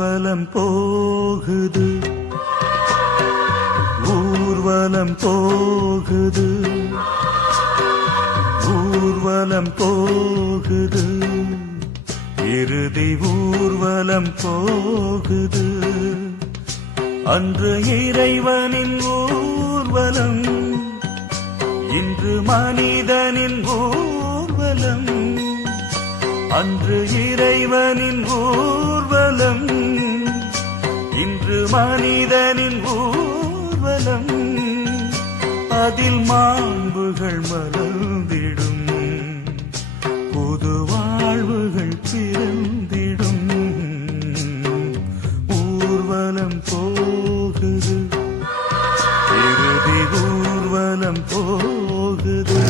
ஊர்வலம் போகுது. ஊர்வலம் போகுது. ஊர்வலம் போகுது. இறுதி ஊர்வலம் போகுது. அன்று இறைவனின் ஊர்வலம் இன்று மனிதனின் ஊர்வலம் அன்று இறைவனின் ஊர்வலம். மனிதனின் ஊர்வலம் அதில் மாண்புகள் மலர்ந்திடும். புது வாழ்வுகள் பிறந்திடும். ஊர்வலம் போகுது. இறுதி ஊர்வலம் போகுது.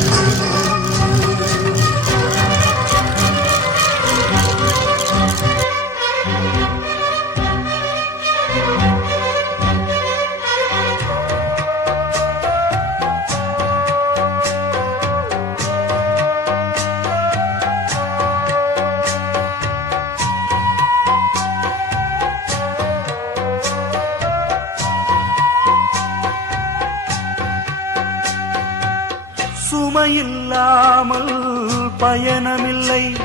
சுமையில்லாமல் பயணமில்லை.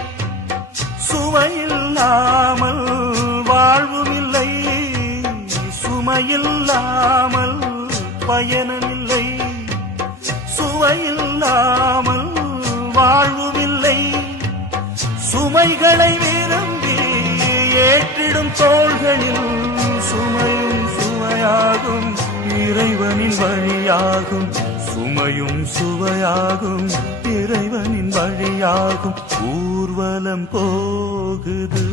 சுவையில்லாமல் வாழ்வுமில்லை. சுமையில்லாமல் பயணமில்லை. சுவையில்லாமல் வாழ்வுமில்லை. சுமைகளை விரும்பி ஏற்றிடும் தோள்களில் சுமையும் சுவையாகும் இறைவனின் வழியாகும். சுமையும் சுவையாகும் இறைவனின் வழியாகும் ஊர்வலம் போகுது.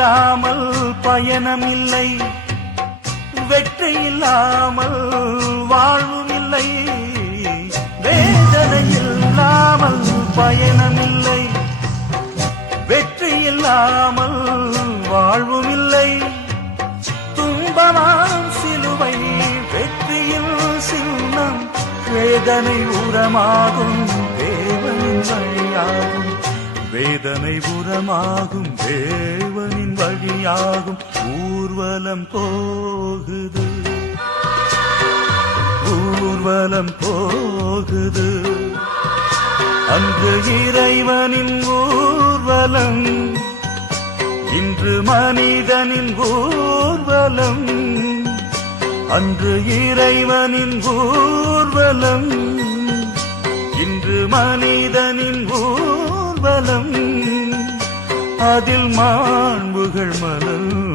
இல்லாமல் பயணமில்லை. வெற்றி இல்லாமல் வாழ்வும் இல்லை வேதனை இல்லாமல் பயணமில்லை. வெற்றி இல்லாமல் வாழ்வும் இல்லை துன்பமாம் சிலுவை வெற்றியில் சின்னம். வேதனை உரமாகும் தேவன் வழியாகும். வேதனை புறமாகும் தேவனின் வழியாகும் ஊர்வலம் போகுது. ஊர்வலம் போகுது. அன்று இறைவனின் ஊர்வலம் இன்று மனிதனின் ஊர்வலம். அன்று இறைவனின் ஊர்வலம் இன்று மனிதனின் ஊர்வலம். அதில் மாண்புகள் மலர்